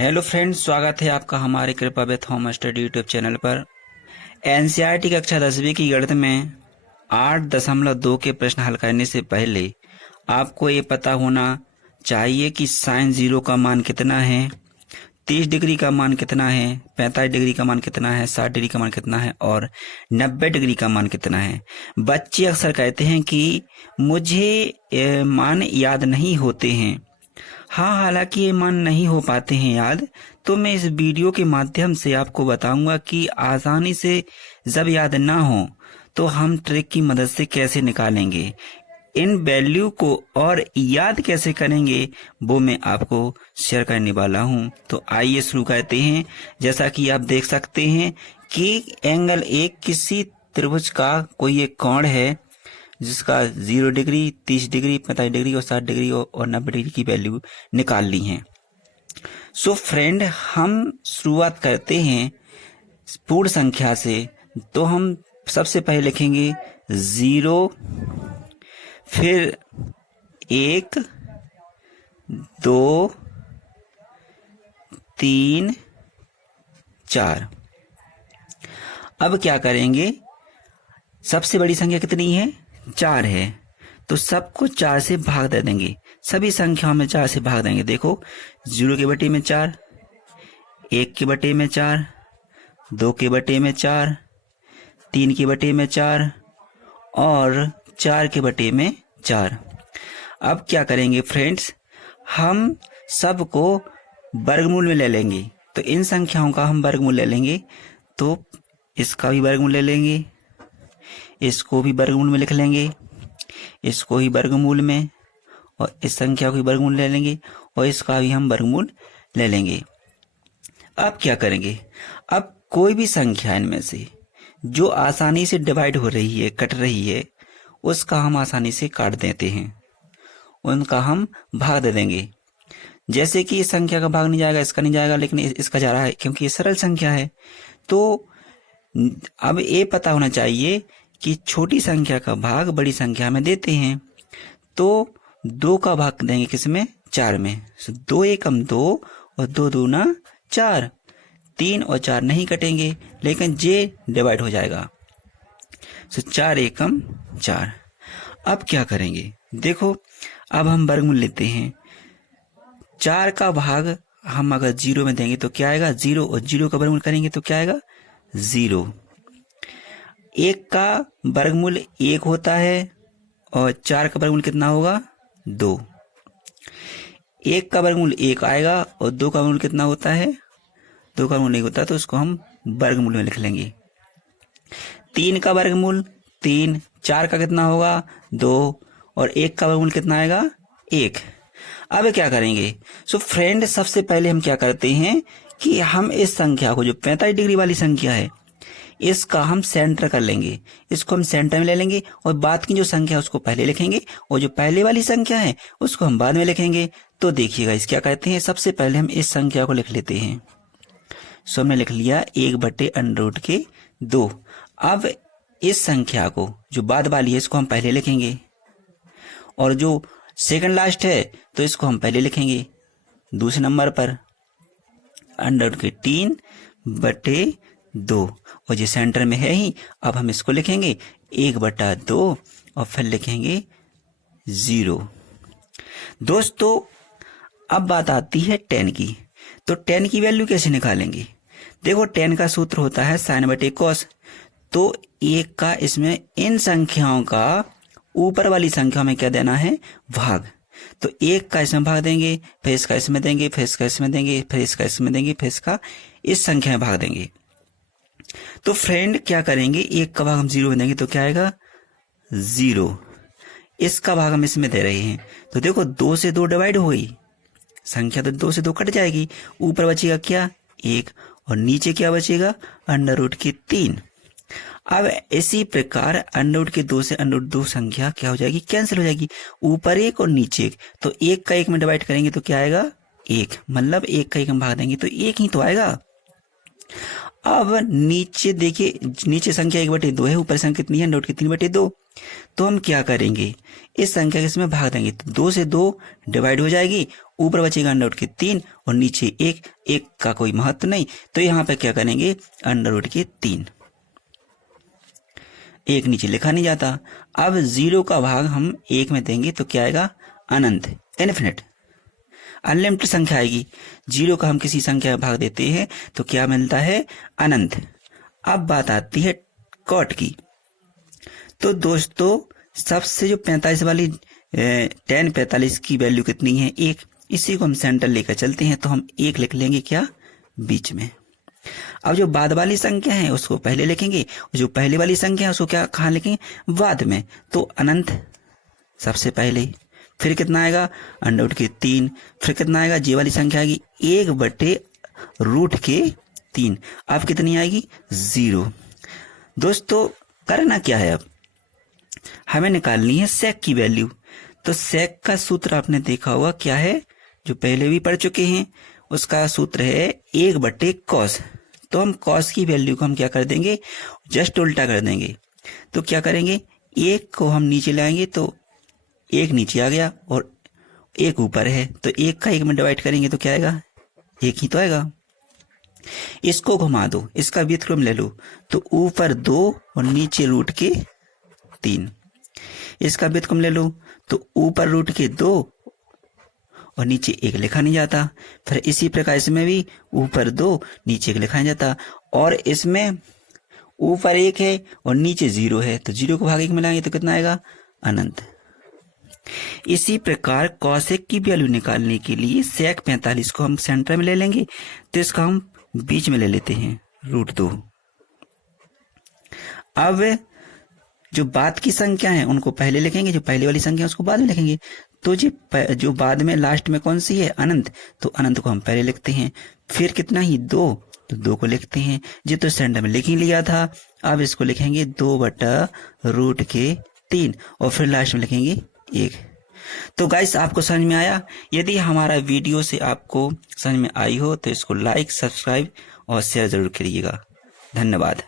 Hello friends, स्वागत है आपका हमारे कृपा with home study YouTube channel पर। एनसीईआरटी कक्षा 10वीं की गणित में 8.2 के प्रश्न हल करने से पहले आपको ये पता होना चाहिए कि साइन 0 का मान कितना है, 30 डिग्री का मान कितना है, 45 डिग्री का मान कितना है, 60 डिग्री का मान कितना है और 90 डिग्री का मान कितना है। बच्चे अक्सर कहते हैं कि मुझे मान याद नहीं होते हैं। हाँ, हालांकि ये मान नहीं हो पाते हैं याद, तो मैं इस वीडियो के माध्यम से आपको बताऊंगा कि आसानी से जब याद ना हो तो हम ट्रिक की मदद से कैसे निकालेंगे, इन वैल्यू को और याद कैसे करेंगे वो मैं आपको शेयर करने वाला हूं। तो आइए शुरू करते हैं। जैसा कि आप देख सकते हैं कि एंगल एक किसी त्रिभुज का कोई एक कोण है जिसका 0 डिग्री, 30 डिग्री, 45 डिग्री और 60 डिग्री और 90 डिग्री की वैल्यू निकाल ली है। सो फ्रेंड, हम शुरुआत करते हैं पूर्ण संख्या से। तो हम सबसे पहले लिखेंगे 0, फिर 1, 2, 3, 4। अब क्या करेंगे, सबसे बड़ी संख्या कितनी है, 4 है, तो सबको 4 से भाग दे देंगे। सभी संख्याओं में 4 से भाग देंगे। देखो, 0 के बटे में 4, 1 के बटे में 4, 2 के बटे में 4, 3 के बटे में 4 और 4 के बटे में 4। अब क्या करेंगे फ्रेंड्स, हम सबको वर्गमूल में ले लेंगे। तो इन संख्याओं का हम वर्गमूल ले लेंगे। तो इसका भी वर्गमूल ले लेंगे, इसको भी वर्गमूल में लिख लेंगे, इसको ही वर्गमूल में, और इस संख्या को भी वर्गमूल ले लेंगे और इसका भी हम वर्गमूल ले लेंगे। अब क्या करेंगे, अब कोई भी संख्या इनमें से जो आसानी से डिवाइड हो रही है, कट रही है, उसका हम आसानी से काट देते हैं, उनका हम भाग दे देंगे। जैसे कि इस संख्या का भाग नहीं जाएगा, इसका नहीं जाएगा, लेकिन इसका जा रहा है क्योंकि ये सरल संख्या है। तो अब ये पता होना चाहिए कि छोटी संख्या का भाग बड़ी संख्या में देते हैं। तो 2 का भाग देंगे किसमें, 4 में। 2 एकम 2 और 2 दूना 4। 3 और 4 नहीं कटेंगे, लेकिन जे डिवाइड हो जाएगा। 4 एकम 4। अब क्या करेंगे, देखो, अब हम वर्गमूल लेते हैं। 4 का भाग हम अगर 0 में देंगे तो क्या आएगा, 0, और 0 का वर्गमूल करेंगे तो क्या आएगा, 0। 1 का वर्गमूल 1 होता है और 4 का वर्गमूल कितना होगा, 2। 1 का वर्गमूल 1 आएगा और 2 का वर्गमूल कितना होता है, 2 का वर्गमूल 1 होता है, तो उसको हम वर्गमूल में लिख लेंगे। 3 का वर्गमूल 3, 4 का कितना होगा, 2 और 1 का वर्गमूल कितना आएगा, 1। अब क्या करेंगे, सो फ्रेंड, सबसे पहले हम क्या करते हैं कि हम इस संख्या को, जो 45 डिग्री वाली संख्या है, इसका हम सेंटर कर लेंगे। इसको हम सेंटर में ले लेंगे और बाद की जो संख्या है उसको पहले लिखेंगे और जो पहले वाली संख्या है उसको हम बाद में लिखेंगे। तो देखिएगा, इस क्या कहते हैं, सबसे पहले हम इस संख्या को लिख लेते हैं। सो हमने लिख लिया 1/√2। अब इस संख्या को, जो बाद वाली है, इसको हम पहले लिखेंगे और जो सेकंड लास्ट है तो इसको हम पहले लिखेंगे दूसरे नंबर पर, √3/2, और जो सेंटर में है ही। अब हम इसको लिखेंगे 1/2 और फिर लिखेंगे 0। दोस्तों, अब बात आती है 10 की। तो 10 की वैल्यू कैसे निकालेंगे, देखो, 10 का सूत्र होता है sin/cos। तो 1 का इसमें इन संख्याओं का ऊपर वाली संख्या में क्या देना है, भाग। तो 1 का इसमें भाग देंगे, फिर इसका इसमें देंगे, फिर इसका इसमें देंगे, फिर इसका इसमें देंगे, फिर इसका इस संख्या में भाग देंगे। तो फ्रेंड क्या करेंगे, 1 का भाग हम 0 में देंगे तो क्या आएगा, 0। इसका भाग हम इसमें दे रहे हैं, तो देखो 2 से 2 डिवाइड हो गई संख्या, तो 2 से 2 कट जाएगी। ऊपर बचेगा क्या, 1, और नीचे क्या बचेगा, √3। अब इसी प्रकार √2 से √2 संख्या क्या हो जाएगी, कैंसिल हो जाएगी। ऊपर 1 और नीचे 1, तो 1 का 1 में डिवाइड करेंगे तो क्या आएगा, 1। मतलब 1 का 1 में भाग देंगे तो 1 ही तो आएगा। अब नीचे देखिए, नीचे संख्या 1/2 है, ऊपर संख्या कितनी है, √3/2। तो हम क्या करेंगे, इस संख्या के इसमें भाग देंगे तो 2 से 2 डिवाइड हो जाएगी। ऊपर बचेगा अंडर रूट के 3 और नीचे 1, 1 का कोई महत्व नहीं, तो यहाँ पे क्या करेंगे अंडर रूट के 3, 1 नीचे लिखा नहीं जाता। अब 0 का भाग हम 1 में देंगे तो क्या आएगा अनंत, इनफिनिट, अनलिमिटेड संख्या आएगी। 0 का हम किसी संख्या में भाग देते हैं तो क्या मिलता है अनंत। अब बात आती है कॉट की। तो दोस्तों सबसे जो 45 वाली 10 45 की वैल्यू कितनी है 1, इसी को हम सेंटर लेकर चलते हैं तो हम 1 लिख लेंगे क्या बीच में। अब जो बाद वाली संख्या है उसको पहले लिखेंगे, जो पहले वाली संख्या है उसको क्या कहाँ लिखेंगे बाद में, तो अनंत सबसे पहले, फिर कितना आएगा अंडर रूट के 3, फिर कितना आएगा जे वाली संख्या आएगी 1/√3। अब कितनी आएगी 0। दोस्तों करना क्या है, अब हमें निकालनी है सेक की वैल्यू। तो सेक का सूत्र आपने देखा होगा क्या है, जो पहले भी पढ़ चुके हैं, उसका सूत्र है 1/cos। तो हम cos की वैल्यू को हम क्या कर देंगे जस्ट उल्टा कर देंगे। तो क्या करेंगे 1 को हम नीचे लाएंगे तो 1 नीचे आ गया और 1 ऊपर है, तो 1 का 1 में डिवाइड करेंगे तो क्या आएगा 1 ही तो आएगा। इसको घुमा दो, इसका व्युत्क्रम ले लो, तो ऊपर 2 और नीचे रूट के 3। इसका व्युत्क्रम ले लो तो ऊपर रूट के 2 और नीचे 1 लिखा नहीं जाता। फिर इसी प्रकार इसमें भी ऊपर 2 नीचे 1 लिखा नहीं जाता, और इसमें ऊपर 1 है और नीचे 0 है, तो 0 को भाग 1 मिलाएंगे तो कितना आएगा अनंत। इसी प्रकार कॉसेक की वैल्यू निकालने के लिए सेक 45 को हम सेंटर में ले लेंगे, तो इसका हम बीच में ले लेते हैं √2। अब जो बाद की संख्या है उनको पहले लिखेंगे, जो पहले वाली संख्या है उसको बाद में लिखेंगे। तो जो बाद में लास्ट में कौन सी है अनंत, तो अनंत को हम पहले लिखते हैं। फिर कितना ही 2, तो 2 को लिखते हैं, जो तो सेंटर में लिख ही लिया था। अब इसको लिखेंगे 2/√3 और फिर लास्ट में लिखेंगे 1। तो गाइस आपको समझ में आया? यदि हमारा वीडियो से आपको समझ में आई हो तो इसको लाइक, सब्सक्राइब और शेयर जरूर करिएगा। धन्यवाद।